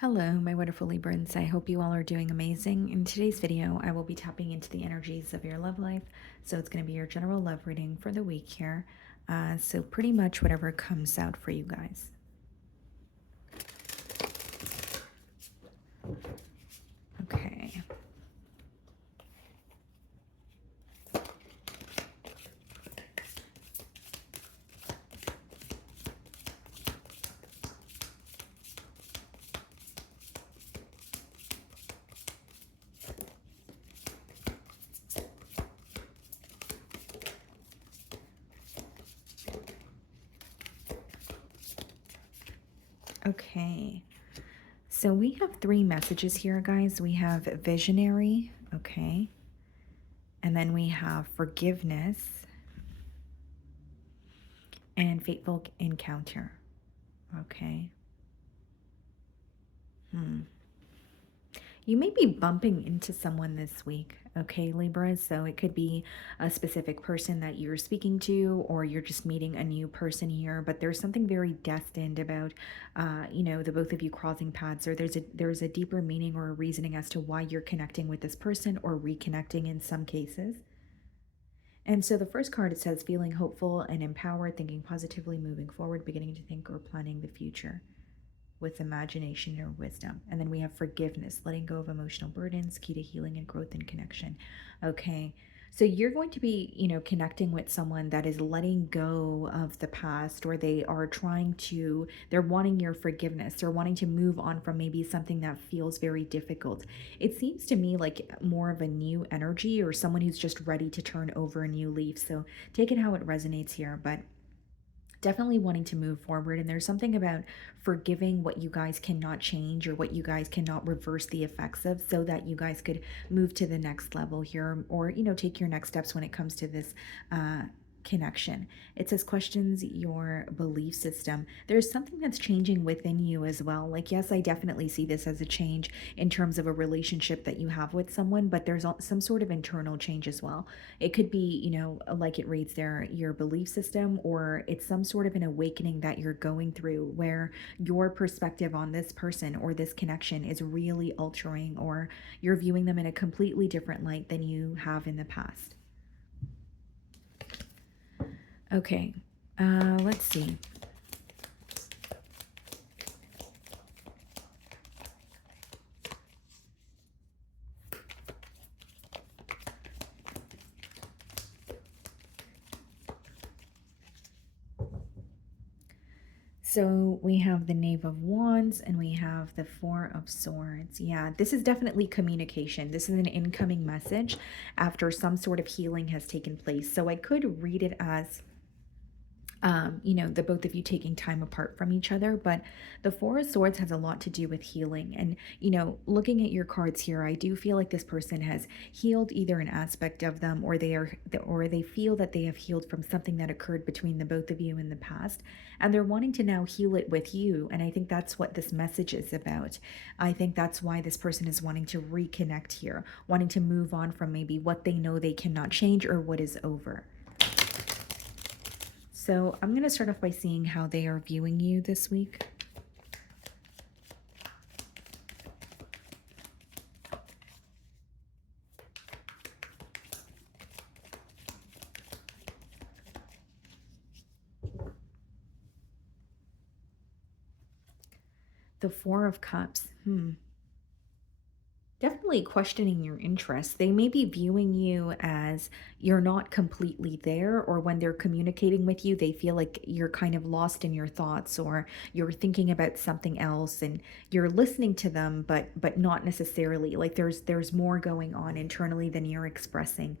Hello, my wonderful Librans. I hope you all are doing amazing. In today's video, I will be tapping into the energies of your love life. So it's going to be your general love reading for the week here. So pretty much whatever comes out for you guys. Okay. Okay. So we have three messages here, guys. We have visionary, okay. And then we have forgiveness and fateful encounter. Okay. You may be bumping into someone this week, okay, Libra? So it could be a specific person that you're speaking to, or you're just meeting a new person here. But there's something very destined about, the both of you crossing paths, or there's a deeper meaning or a reasoning as to why you're connecting with this person or reconnecting in some cases. And so the first card, it says feeling hopeful and empowered, thinking positively, moving forward, beginning to think or planning the future with imagination or wisdom. And then we have forgiveness, letting go of emotional burdens, key to healing and growth and connection. Okay. So you're going to be, connecting with someone that is letting go of the past, or they're wanting your forgiveness. They're wanting to move on from maybe something that feels very difficult. It seems to me like more of a new energy, or someone who's just ready to turn over a new leaf. So take it how it resonates here. But definitely wanting to move forward. And there's something about forgiving what you guys cannot change, or what you guys cannot reverse the effects of, so that you guys could move to the next level here, or, take your next steps when it comes to this connection. It says questions your belief system. There's something that's changing within you as well. Like, yes, I definitely see this as a change in terms of a relationship that you have with someone, but there's some sort of internal change as well. It could be, like it reads there, your belief system, or it's some sort of an awakening that you're going through, where your perspective on this person or this connection is really altering, or you're viewing them in a completely different light than you have in the past. Okay, let's see. So we have the Knave of Wands and we have the Four of Swords. Yeah, this is definitely communication. This is an incoming message after some sort of healing has taken place. So I could read it as the both of you taking time apart from each other. But the Four of Swords has a lot to do with healing. And, looking at your cards here, I do feel like this person has healed either an aspect of them, or they feel that they have healed from something that occurred between the both of you in the past. And they're wanting to now heal it with you. And I think that's what this message is about. I think that's why this person is wanting to reconnect here, wanting to move on from maybe what they know they cannot change, or what is over. So I'm going to start off by seeing how they are viewing you this week. The Four of Cups. Definitely questioning your interests. They may be viewing you as you're not completely there, or when they're communicating with you, they feel like you're kind of lost in your thoughts, or you're thinking about something else and you're listening to them, but not necessarily. Like there's more going on internally than you're expressing.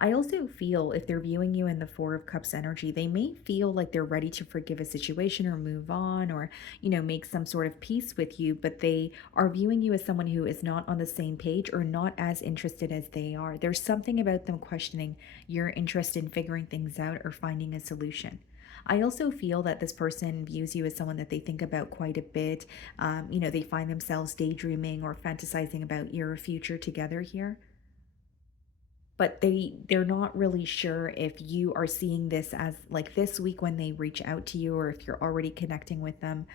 I also feel if they're viewing you in the Four of Cups energy, they may feel like they're ready to forgive a situation or move on, or, make some sort of peace with you, but they are viewing you as someone who is not on the same page, or not as interested as they are. There's something about them questioning your interest in figuring things out or finding a solution. I also feel that this person views you as someone that they think about quite a bit. They find themselves daydreaming or fantasizing about your future together here, but they're not really sure if you are seeing this as like this week when they reach out to you, or if you're already connecting with them.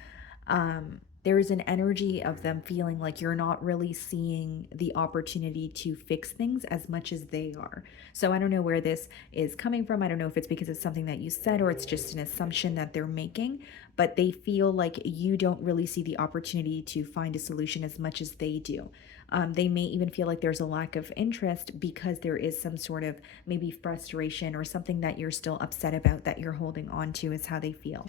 There's an energy of them feeling like you're not really seeing the opportunity to fix things as much as they are. So I don't know where this is coming from. I don't know if it's because it's something that you said or it's just an assumption that they're making, but they feel like you don't really see the opportunity to find a solution as much as they do. They may even feel like there's a lack of interest because there is some sort of maybe frustration or something that you're still upset about that you're holding on to, is how they feel,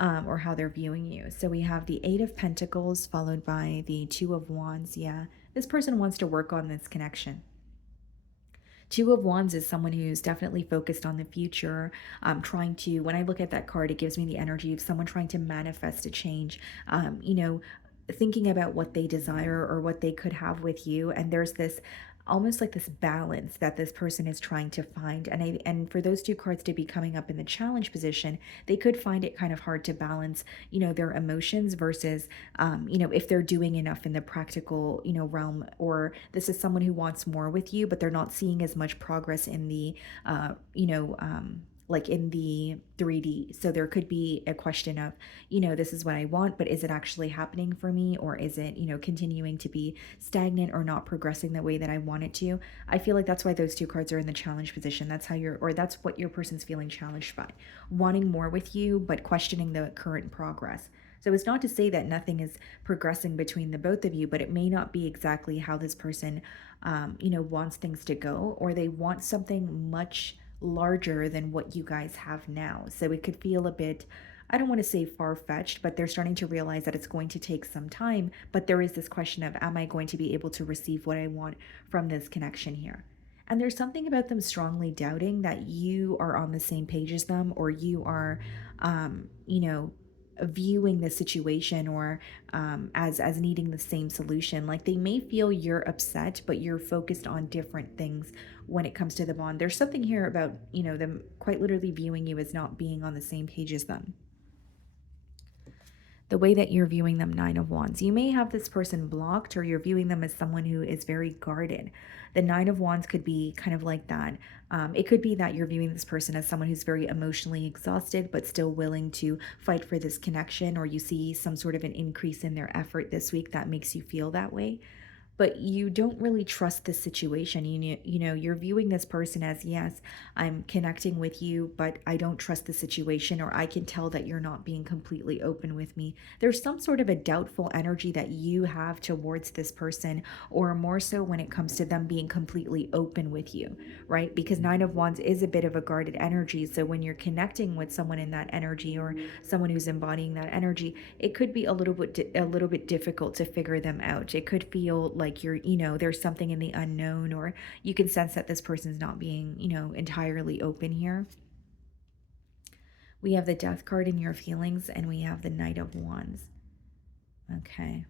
or how they're viewing you. So we have the Eight of Pentacles followed by the Two of Wands. Yeah, this person wants to work on this connection. Two of Wands is someone who's definitely focused on the future, trying to, when I look at that card, it gives me the energy of someone trying to manifest a change, thinking about what they desire or what they could have with you. And there's this almost like this balance that this person is trying to find. And for those two cards to be coming up in the challenge position, they could find it kind of hard to balance, their emotions versus, if they're doing enough in the practical, realm, or this is someone who wants more with you, but they're not seeing as much progress in the, like in the 3D. So there could be a question of, this is what I want, but is it actually happening for me? Or is it, continuing to be stagnant or not progressing the way that I want it to? I feel like that's why those two cards are in the challenge position. That's how or that's what your person's feeling challenged by, wanting more with you, but questioning the current progress. So it's not to say that nothing is progressing between the both of you, but it may not be exactly how this person, wants things to go, or they want something much larger than what you guys have now. So it could feel a bit, I don't want to say far fetched, but they're starting to realize that it's going to take some time. But there is this question of, am I going to be able to receive what I want from this connection here? And there's something about them strongly doubting that you are on the same page as them, or you are, viewing the situation, or as needing the same solution. Like they may feel you're upset, but you're focused on different things when it comes to the bond. There's something here about, them quite literally viewing you as not being on the same page as them. The way that you're viewing them, Nine of Wands. You may have this person blocked, or you're viewing them as someone who is very guarded. The Nine of Wands could be kind of like that. It could be that you're viewing this person as someone who's very emotionally exhausted, but still willing to fight for this connection, or you see some sort of an increase in their effort this week that makes you feel that way, but you don't really trust the situation. You're viewing this person as, yes, I'm connecting with you, but I don't trust the situation, or I can tell that you're not being completely open with me. There's some sort of a doubtful energy that you have towards this person, or more so when it comes to them being completely open with you, right? Because Nine of Wands is a bit of a guarded energy. So when you're connecting with someone in that energy, or someone who's embodying that energy, it could be a little bit difficult to figure them out. It could feel like there's something in the unknown, or you can sense that this person's not being, entirely open here. We have the Death card in your feelings, and we have the Knight of Wands. Okay.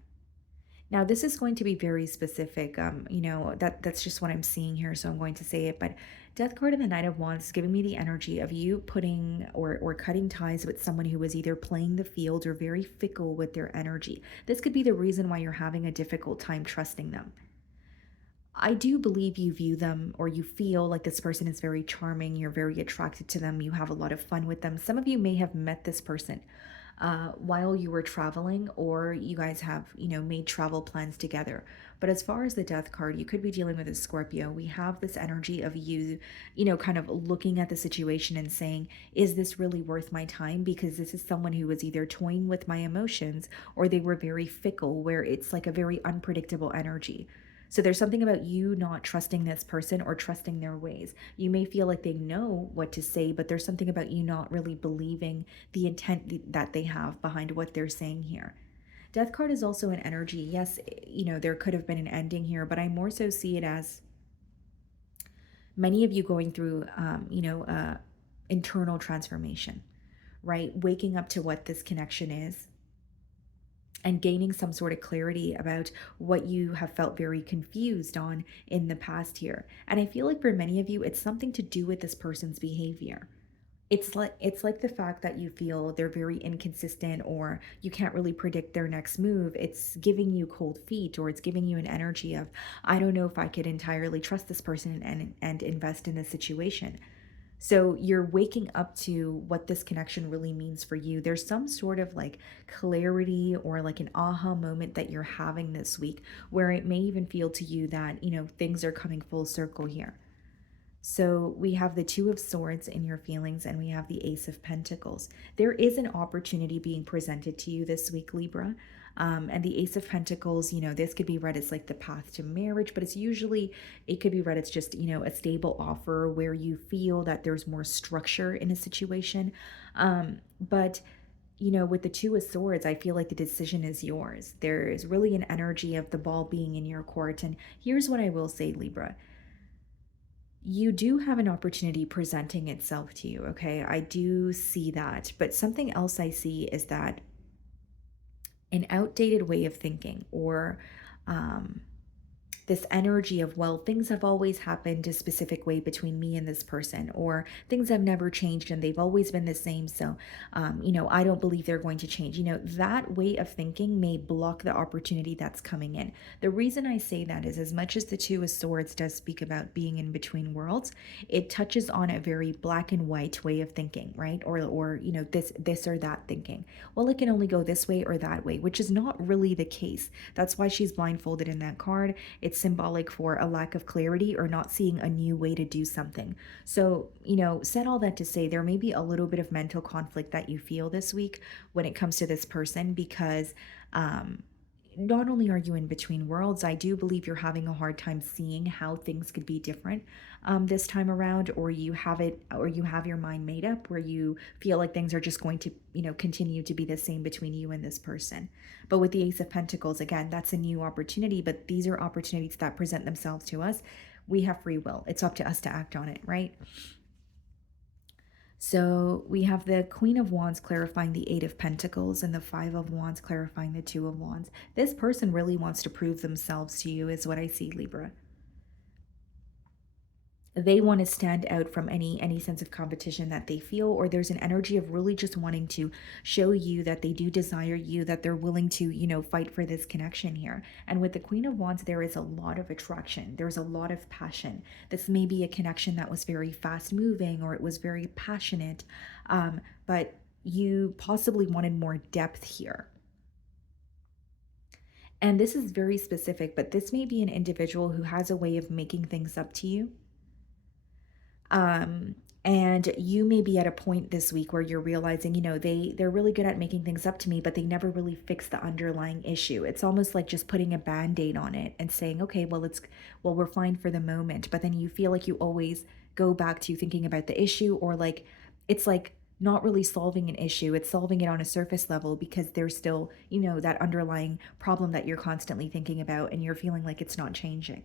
Now, this is going to be very specific. That's just what I'm seeing here, so I'm going to say it. But Death card and the Knight of Wands is giving me the energy of you putting or cutting ties with someone who is either playing the field or very fickle with their energy. This could be the reason why you're having a difficult time trusting them. I do believe you view them, or you feel like this person is very charming. You're very attracted to them. You have a lot of fun with them. Some of you may have met this person while you were traveling, or you guys have, made travel plans together. But as far as the Death card, you could be dealing with a Scorpio. We have this energy of you, kind of looking at the situation and saying, is this really worth my time? Because this is someone who was either toying with my emotions, or they were very fickle, where it's like a very unpredictable energy. So there's something about you not trusting this person or trusting their ways. You may feel like they know what to say, but there's something about you not really believing the intent that they have behind what they're saying here. Death card is also an energy. Yes, there could have been an ending here, but I more so see it as many of you going through, internal transformation, right? Waking up to what this connection is, and gaining some sort of clarity about what you have felt very confused on in the past here. And I feel like for many of you, it's something to do with this person's behavior. It's like the fact that you feel they're very inconsistent, or you can't really predict their next move. It's giving you cold feet, or it's giving you an energy of, I don't know if I could entirely trust this person and invest in this situation. So you're waking up to what this connection really means for you. There's some sort of like clarity or like an aha moment that you're having this week where it may even feel to you that, things are coming full circle here. So we have the Two of Swords in your feelings, and we have the Ace of Pentacles. There is an opportunity being presented to you this week, Libra. And the Ace of Pentacles, this could be read as like the path to marriage, but it could be read as just, a stable offer where you feel that there's more structure in a situation. But with the Two of Swords, I feel like the decision is yours. There is really an energy of the ball being in your court. And here's what I will say, Libra, you do have an opportunity presenting itself to you, okay? I do see that. But something else I see is that an outdated way of thinking or um, this energy of, well, things have always happened a specific way between me and this person, or things have never changed and they've always been the same. So, I don't believe they're going to change. That way of thinking may block the opportunity that's coming in. The reason I say that is, as much as the Two of Swords does speak about being in between worlds, it touches on a very black and white way of thinking, right? Or this or that thinking. Well, it can only go this way or that way, which is not really the case. That's why she's blindfolded in that card. It's symbolic for a lack of clarity or not seeing a new way to do something. So, said all that to say, there may be a little bit of mental conflict that you feel this week when it comes to this person because not only are you in between worlds, I do believe you're having a hard time seeing how things could be different this time around, or you have your mind made up where you feel like things are just going to, continue to be the same between you and this person. But with the Ace of Pentacles, again, that's a new opportunity, but these are opportunities that present themselves to us. We have free will. It's up to us to act on it, right? So we have the Queen of Wands clarifying the Eight of Pentacles and the Five of Wands clarifying the Two of Wands. This person really wants to prove themselves to you, is what I see, Libra. They want to stand out from any sense of competition that they feel, or there's an energy of really just wanting to show you that they do desire you, that they're willing to fight for this connection here. And with the Queen of Wands, there is a lot of attraction, there's a lot of passion. This may be a connection that was very fast moving, or it was very passionate, but you possibly wanted more depth here. And this is very specific, but this may be an individual who has a way of making things up to you. Um, and you may be at a point this week where you're realizing, they're really good at making things up to me, but they never really fix the underlying issue. It's almost like just putting a band-aid on it and saying, okay, we're fine for the moment. But then you feel like you always go back to thinking about the issue, or like it's like not really solving an issue. It's solving it on a surface level because there's still, that underlying problem that you're constantly thinking about and you're feeling like it's not changing.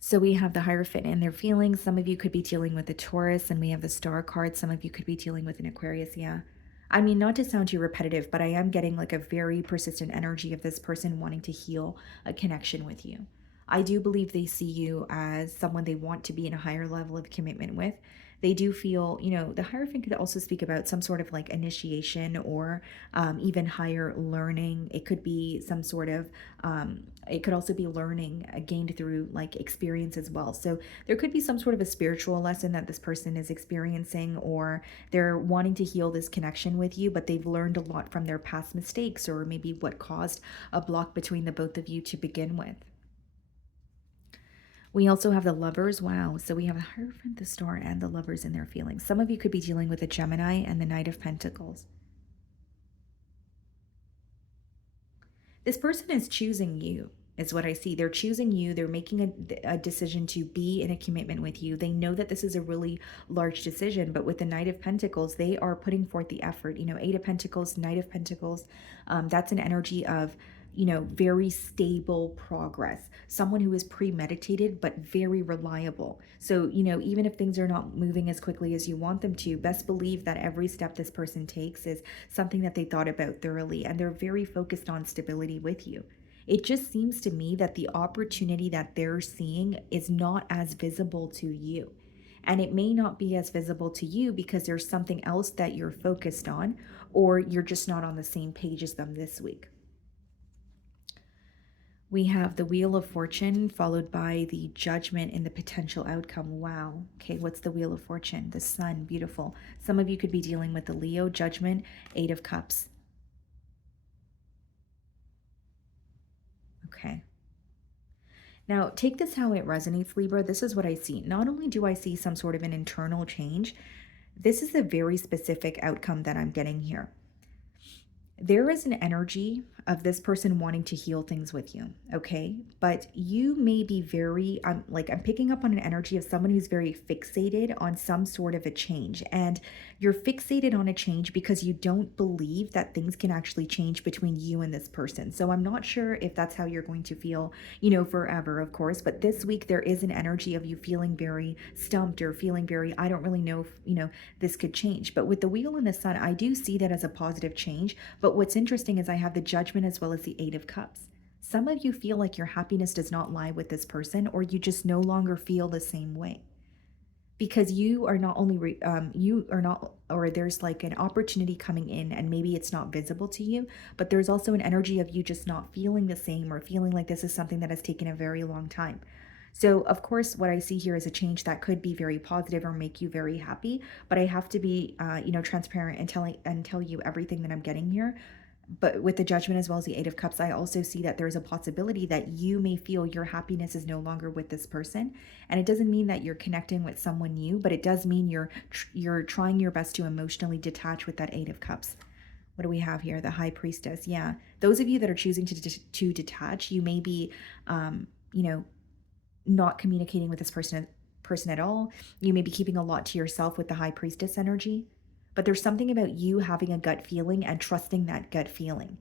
So we have the Hierophant and their feelings. Some of you could be dealing with a Taurus, and we have the Star card. Some of you could be dealing with an Aquarius. Yeah. I mean, not to sound too repetitive, but I am getting like a very persistent energy of this person wanting to heal a connection with you. I do believe they see you as someone they want to be in a higher level of commitment with. They do feel, the Hierophant could also speak about some sort of like initiation, or even higher learning. It could be some sort of, it could also be learning gained through like experience as well. So there could be some sort of a spiritual lesson that this person is experiencing, or they're wanting to heal this connection with you, but they've learned a lot from their past mistakes, or maybe what caused a block between the both of you to begin with. We also have the Lovers. Wow. So we have the Hierophant, the Star, and the Lovers in their feelings. Some of you could be dealing with a Gemini and the Knight of Pentacles. This person is choosing you, is what I see. They're choosing you. They're making a decision to be in a commitment with you. They know that this is a really large decision, but with the Knight of Pentacles, they are putting forth the effort. Eight of Pentacles, Knight of Pentacles, that's an energy of very stable progress, someone who is premeditated but very reliable. So, even if things are not moving as quickly as you want them to, best believe that every step this person takes is something that they thought about thoroughly, and they're very focused on stability with you. It just seems to me that the opportunity that they're seeing is not as visible to you. And it may not be as visible to you because there's something else that you're focused on, or you're just not on the same page as them this week. We have the Wheel of Fortune followed by the Judgment and the potential outcome. Wow. Okay, what's the Wheel of Fortune? The Sun. Beautiful. Some of you could be dealing with the Leo, Judgment, Eight of Cups. Okay. Now, take this how it resonates, Libra. This is what I see. Not only do I see some sort of an internal change, this is a very specific outcome that I'm getting here. There is an energy of this person wanting to heal things with you, okay? But you may be very, I'm picking up on an energy of someone who's very fixated on some sort of a change. And you're fixated on a change because you don't believe that things can actually change between you and this person. So I'm not sure if that's how you're going to feel, forever, of course. But this week, there is an energy of you feeling very stumped or feeling very, I don't really know if, this could change. But with the Wheel and the Sun, I do see that as a positive change. But what's interesting is I have the Judgment as well as the Eight of Cups. Some of you feel like your happiness does not lie with this person, or you just no longer feel the same way because you are not only you are not, or there's like an opportunity coming in and maybe it's not visible to you, but there's also an energy of you just not feeling the same or feeling like this is something that has taken a very long time. So of course what I see here is a change that could be very positive or make you very happy, but I have to be transparent and tell you everything that I'm getting here. But with the Judgment as well as the Eight of Cups, I also see that there's a possibility that you may feel your happiness is no longer with this person. And it doesn't mean that you're connecting with someone new, but it does mean you're trying your best to emotionally detach with that Eight of Cups. What do we have here? The High Priestess. Yeah. Those of you that are choosing to detach, you may be you know, not communicating with this person at all. You may be keeping a lot to yourself with the High Priestess energy. But there's something about you having a gut feeling and trusting that gut feeling.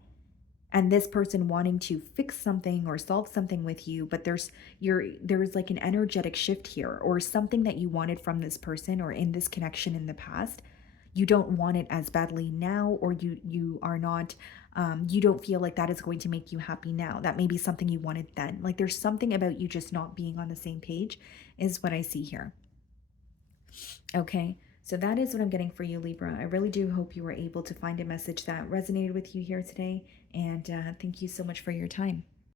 And this person wanting to fix something or solve something with you, but there's like an energetic shift here, or something that you wanted from this person or in this connection in the past. You don't want it as badly now, or you are not you don't feel like that is going to make you happy now. That may be something you wanted then. Like there's something about you just not being on the same page is what I see here. Okay, so that is what I'm getting for you, Libra. I really do hope you were able to find a message that resonated with you here today. And thank you so much for your time.